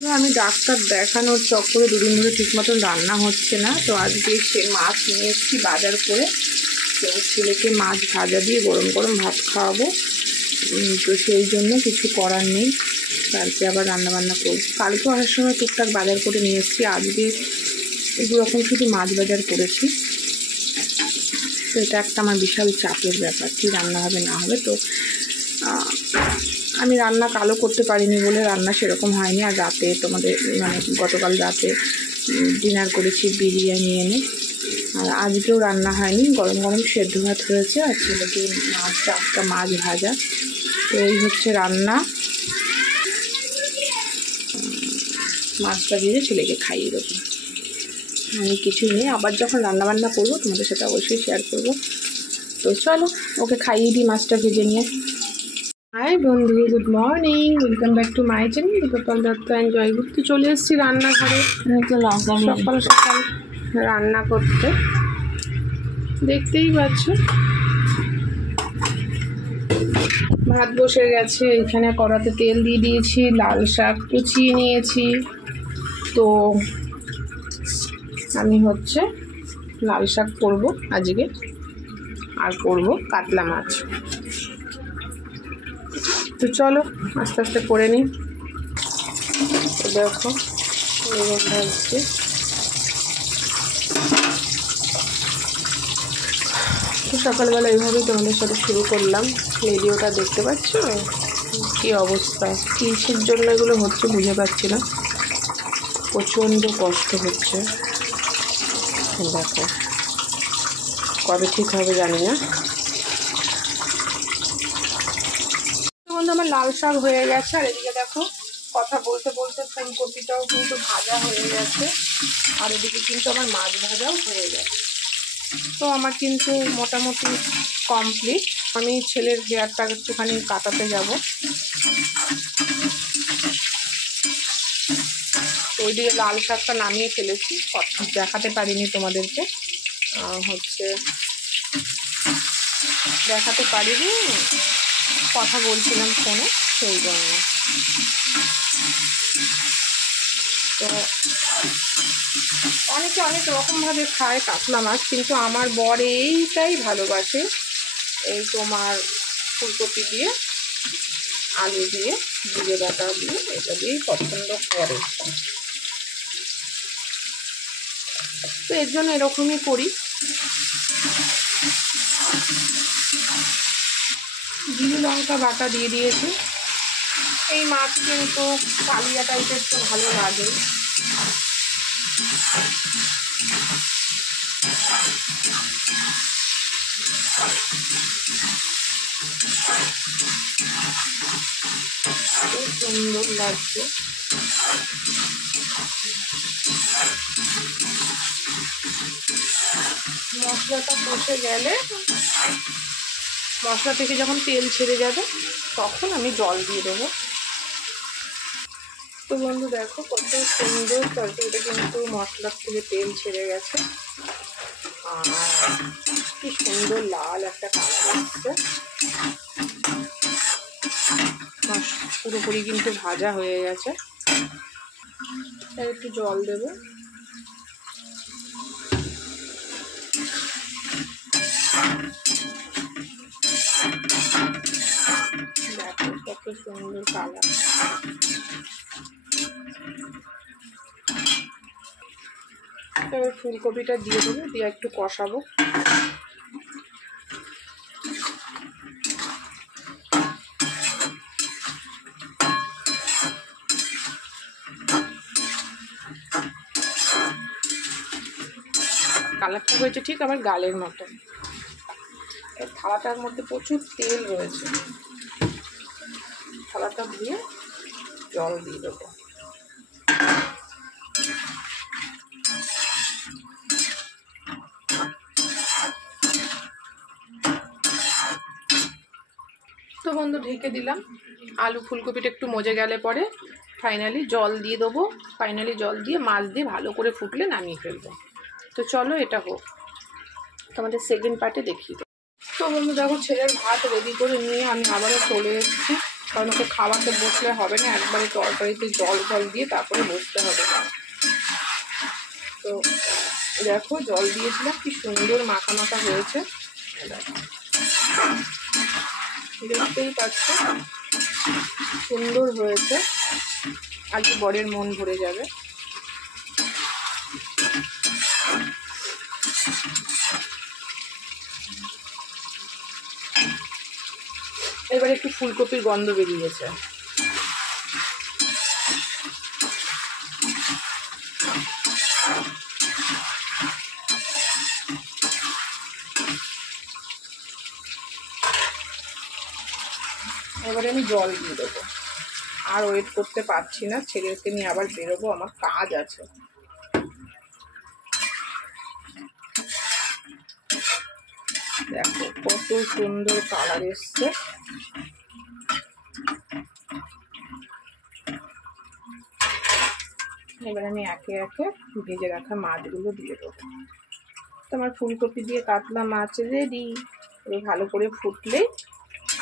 আমি ডাক্তার দেখানোর চক্করে দুদিন ধরে ঠিক মতন রান্না হচ্ছে না। তো আজকে সে মাছ নিয়ে এসেছি বাজার করে। তো ছেলেকে মাছ ভাজা দিয়ে গরম গরম ভাত খাওয়াবো। তো সেই জন্য কিছু করার নেই, কালকে আবার রান্নাবান্না করব। কালকেও আসার সময় টুকটাক বাজার করে নিয়ে এসেছি, আজকে এরকম শুধু মাছ বাজার করেছি। তো এটা একটা আমার বিশাল চাপের ব্যাপার, কী রান্না হবে না হবে। তো আমি রান্না কালো করতে পারিনি বলে রান্না সেরকম হয়নি। আর রাতে তোমাদের গতকাল রাতে ডিনার করেছি বিরিয়ানি এনে, আর আজকেও রান্না হয়নি, গরম গরম সেদ্ধ ভাত হয়েছে আর ছেলেকে একটা মাছ ভাজা। তো এই হচ্ছে রান্না, মাছটা দিয়ে ছেলেকে খাইয়ে দেবো। আমি কিছুই নেই, আবার যখন রান্নাবান্না করবো তোমাদের সাথে অবশ্যই শেয়ার করবো। তো চলো ওকে খাইয়ে দিই মাছটা ভেজে নিয়ে। হাই বন্ধু, good morning, welcome back to my channel Gopal Dutta and Joy. ঘুরতে চলে এসেছি রান্নাঘরে সকাল সকাল রান্না করতে। দেখতেই পাচ্ছ ভাত বসে গেছে, এখানে কড়াতে তেল দিয়ে দিয়েছি, লাল শাক কুচিয়ে নিয়েছি। তো আমি হচ্ছে লাল শাক করব আজকে, আর করব কাতলা মাছ। তো চলো আস্তে আস্তে করে নিই। তো দেখো বেগুন ভাজছি। তো সকালবেলা এইভাবেই তোমাদের সাথে শুরু করলাম ভিডিওটা। দেখতে পাচ্ছ কী অবস্থা, কিসের জন্য এগুলো হচ্ছে বুঝে পাচ্ছি না, প্রচণ্ড কষ্ট হচ্ছে। দেখো কবে ঠিক হবে জানি না। বন্ধু আমার লাল শাক হয়ে গেছে, আর এদিকে দেখো কথা বলতে বলতে ফুলকপিটাও কিন্তু ভাজা হয়ে গেছে, আর এদিকে কিন্তু আমার মাছ ভাজাও হয়ে গেছে। তো আমার কিন্তু মোটামুটি কমপ্লিট। আমি ছেলের হেয়ারটা একটুখানি কাটাতে যাব। তো ওইদিকে লাল শাকটা নামিয়ে ফেলেছি, দেখাতে পারিনি তোমাদেরকে, দেখাতে পারিনি, কথা বলছিলাম ফোনে সেই জন্য। তো অনেকে অনেক রকমভাবে খায় কাতলা মাছ, কিন্তু আমার বর এইটাই ভালোবাসে, এই তোমার ফুলকপি দিয়ে আলু দিয়ে জিরে বাটা দিয়ে এটা দিয়েই পছন্দ করে। তো এর জন্য এরকমই করি। জিরে লঙ্কা বাটা দিয়ে দিয়েছি। এই মাছ কিন্তু কালিয়া টাইপের তো ভালো লাগে। খুব সুন্দর লাগছে। মশলাটা কষে গেলে, মশলা থেকে যখন তেল ছেড়ে যাবে তখন আমি জল দিয়ে দেবো। তো বন্ধু দেখো কত সুন্দর তরকারিটা কিন্তু মশলার থেকে তেল ছেড়ে গেছে, আর কি সুন্দর লাল একটা কালার আসছে। পুরোপুরি কিন্তু ভাজা হয়ে গেছে। একটু জল দেবো। দেখো কত সুন্দর কালার। এবার ফুলকপিটা দিয়ে দেবো, দিয়ে একটু কষাবো। কালারটা হয়েছে ঠিক আবার গালের মতন। এই থালাটার মধ্যে প্রচুর তেল রয়েছে, থালাটা দিয়ে জল দিয়ে দেবো। তো বন্ধু ঢেকে দিলাম। আলু ফুলকপিটা একটু মজে গেলে পরে ফাইনালি জল দিয়ে দেবো। ফাইনালি জল দিয়ে মাছ দিয়ে ভালো করে ফুটলে নামিয়ে ফেলবো। তো চলো এটা হোক, তোমাদের সেকেন্ড পার্টে দেখিয়ে দেবো। তো বন্ধু দেখো ছেলের ভাত রেডি করে নিয়ে আমি আবারও চলে এসেছি কারণ ওকে খাওয়াতে বসলে হবে না, একবারে তরকারিতে জল ফল দিয়ে তারপরে বসতে হবে। তো দেখো জল দিয়েছিলাম, কি সুন্দর মাখা মাখা হয়েছে, দেখতেই পাচ্ছ সুন্দর হয়েছে। আজকে বরের মন ভরে যাবে। এবার একটু ফুলকপির গন্ধ বেরিয়েছে। এবারে আমি জল দিয়ে দেবো, আর ওয়েট করতে পারছি না, ছেলেকে নিয়ে আবার বেরোবো, আমার কাজ আছে। দেখো কত সুন্দর কালার এসছে। এবার আমি একে একে ভেজে রাখা মাছগুলো দিয়ে দেবো। তোমার ফুলকপি দিয়ে কাতলা মাছ রেডি। এই ভালো করে ফুটলেই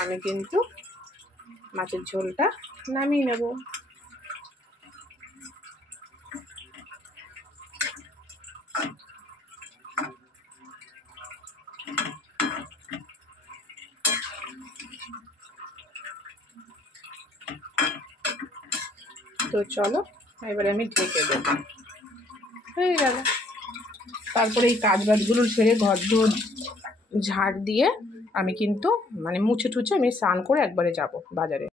আমি কিন্তু মাছের ঝোলটা নামিয়ে নেব। তো চলো এবারে আমি ঢেকে দেবো, হয়ে গেল। তারপরে এই কাজবাজগুলো ছেড়ে ঘর দোর ঝাড় দিয়ে আমি কিন্তু মুছে টুছে আমি স্নান করে একবারে যাব বাজারে।